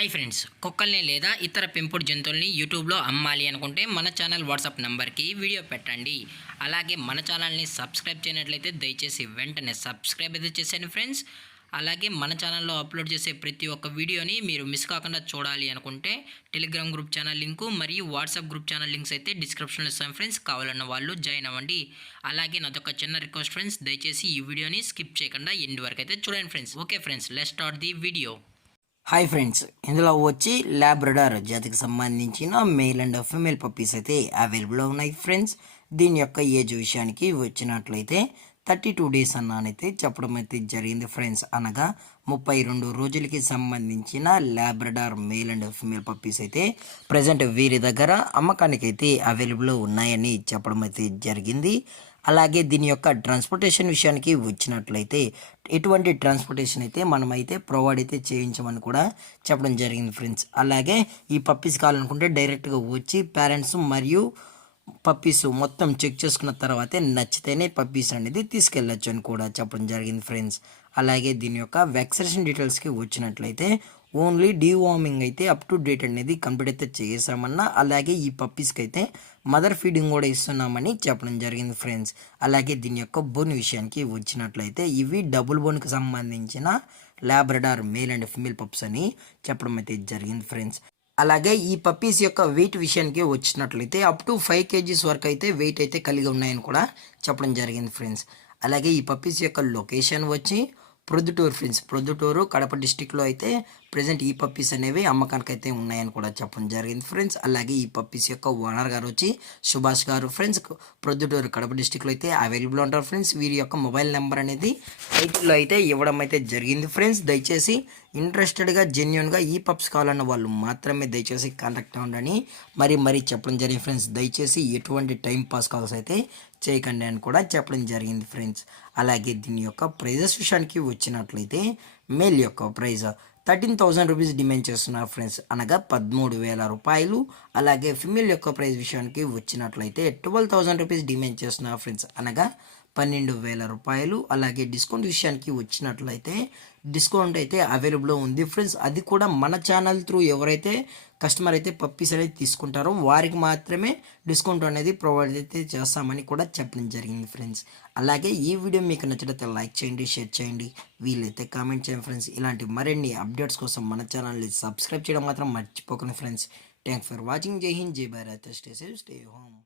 Hi friends, కుక్కల్ని లేదా ఇతర పెంపుడు జంతువుల్ని యూట్యూబ్లో అమ్మాలి అనుకుంటే మన ఛానల్ వాట్సాప్ నెంబర్కి వీడియో పెట్టండి. అలాగే మన ఛానల్ని సబ్స్క్రైబ్ చేయనట్లయితే దయచేసి వెంటనే సబ్స్క్రైబ్ అయితే చేసేయండి ఫ్రెండ్స్. అలాగే మన ఛానల్లో అప్లోడ్ చేసే ప్రతి ఒక్క వీడియోని మీరు మిస్ కాకుండా చూడాలి అనుకుంటే టెలిగ్రామ్ గ్రూప్ ఛానల్ లింకు మరియు వాట్సాప్ గ్రూప్ ఛానల్ లింక్స్ అయితే డిస్క్రిప్షన్లో ఇస్తాను ఫ్రెండ్స్. కావాలన్న వాళ్ళు జాయిన్ అవ్వండి. అలాగే నాదొక చిన్న రిక్వెస్ట్ ఫ్రెండ్స్, దయచేసి ఈ వీడియోని స్కిప్ చేయకుండా ఎండ్ వరకు అయితే చూడండి friends. Okay friends, let's start the video. Hi friends, ఇందులో వచ్చి ల్యాబ్రడార్ జాతికి సంబంధించిన మేల్ అండ్ ఫీమేల్ పప్పీస్ అయితే అవైలబుల్లో ఉన్నాయి ఫ్రెండ్స్. దీని యొక్క ఏజ్ విషయానికి వచ్చినట్లయితే 32 డేస్ అన్నానైతే చెప్పడం అయితే జరిగింది ఫ్రెండ్స్. అనగా 32 రోజులకి సంబంధించిన Labrador male and female puppies అయితే ప్రజెంట్ వీరి దగ్గర అమ్మకానికి అయితే అవైలబుల్లో ఉన్నాయని చెప్పడం అయితే జరిగింది. అలాగే దీని యొక్క ట్రాన్స్పోర్టేషన్ విషయానికి వచ్చినట్లయితే ఎటువంటి ట్రాన్స్పోర్టేషన్ అయితే మనమైతే ప్రొవైడ్ అయితే చేయించమని కూడా చెప్పడం జరిగింది ఫ్రెండ్స్. అలాగే ఈ పప్పీస్ కావాలనుకుంటే డైరెక్ట్గా వచ్చి పేరెంట్స్ మరియు పప్పీస్ మొత్తం చెక్ చేసుకున్న తర్వాతే నచ్చితేనే పప్పీస్ అనేది తీసుకెళ్ళచ్చు అని కూడా చెప్పడం జరిగింది ఫ్రెండ్స్. అలాగే దీని యొక్క వ్యాక్సినేషన్ డీటెయిల్స్కి వచ్చినట్లయితే ఓన్లీ డీవార్మింగ్ అయితే అప్ టు డేట్ అనేది కంప్లీట్ అయితే చేసామన్నా, అలాగే ఈ పప్పీస్కి అయితే మదర్ ఫీడింగ్ కూడా ఇస్తున్నామని చెప్పడం జరిగింది ఫ్రెండ్స్. అలాగే దీని యొక్క బోన్ విషయానికి వచ్చినట్లయితే ఇవి డబుల్ బోన్కి సంబంధించిన Labrador male and female pups అని చెప్పడం అయితే జరిగింది ఫ్రెండ్స్. అలాగే ఈ పప్పీస్ యొక్క వెయిట్ విషయానికి వచ్చినట్లయితే అప్ టు 5 kgs వరకు అయితే వెయిట్ అయితే కలిగి ఉన్నాయని కూడా చెప్పడం జరిగింది ఫ్రెండ్స్. అలాగే ఈ పప్పీస్ యొక్క లొకేషన్ వచ్చి ప్రొద్దుటూరు ఫ్రెండ్స్. ప్రొద్దుటూరు కడప డిస్టిక్లో అయితే ప్రజెంట్ ఈ పప్పీస్ అనేవి అమ్మకానికి అయితే ఉన్నాయని కూడా చెప్పడం జరిగింది ఫ్రెండ్స్. అలాగే ఈ పప్పీస్ యొక్క ఓనర్ గారు వచ్చి సుభాష్ గారు ఫ్రెండ్స్. ప్రొద్దుటూరు కడప డిస్టిక్లో అయితే అవైలబుల్ ఉంటారు ఫ్రెండ్స్. వీరి యొక్క మొబైల్ నెంబర్ అనేది టైటిల్లో అయితే ఇవ్వడం అయితే జరిగింది ఫ్రెండ్స్. దయచేసి ఇంట్రెస్టెడ్గా జెన్యున్గా ఈ పప్స్ కావాలన్న వాళ్ళు మాత్రమే దయచేసి కాంటాక్ట్ అవ్వండి మరీ చెప్పడం జరిగింది ఫ్రెండ్స్. దయచేసి ఎటువంటి టైం పాస్ కాల్స్ అయితే చేయకండి అని కూడా చెప్పడం జరిగింది ఫ్రెండ్స్. అలాగే దీని యొక్క ప్రైజెస్ విషయానికి వచ్చినట్లయితే మేల్ యొక్క ప్రైజ్ 13,000 రూపీస్ డిమాండ్ చేస్తున్నారు ఫ్రెండ్స్, అనగా 13,000 రూపాయలు. అలాగే ఫిమేల్ యొక్క ప్రైస్ విషయానికి వచ్చినట్లయితే 12,000 రూపీస్ డిమాండ్ చేస్తున్నారు ఫ్రెండ్స్, అనగా 12,000 రూపాయలు. అలాగే డిస్కౌంట్ విషయానికి వచ్చినట్లయితే డిస్కౌంట్ అయితే అవైలబుల్లో ఉంది ఫ్రెండ్స్. అది కూడా మన ఛానల్ త్రూ ఎవరైతే కస్టమర్ అయితే పప్పీస్ అనేది తీసుకుంటారో వారికి మాత్రమే డిస్కౌంట్ అనేది ప్రొవైడ్ అయితే చేస్తామని కూడా చెప్పడం జరిగింది ఫ్రెండ్స్. అలాగే ఈ వీడియో మీకు నచ్చినట్లయితే లైక్ చేయండి, షేర్ చేయండి, వీలైతే కామెంట్ చేయండి ఫ్రెండ్స్. ఇలాంటి మరిన్ని అప్డేట్స్ కోసం మన ఛానల్ని సబ్స్క్రైబ్ చేయడం మాత్రం మర్చిపోకండి ఫ్రెండ్స్. Thanks for watching. జై హింద్, జై Bharat, stay safe, stay home.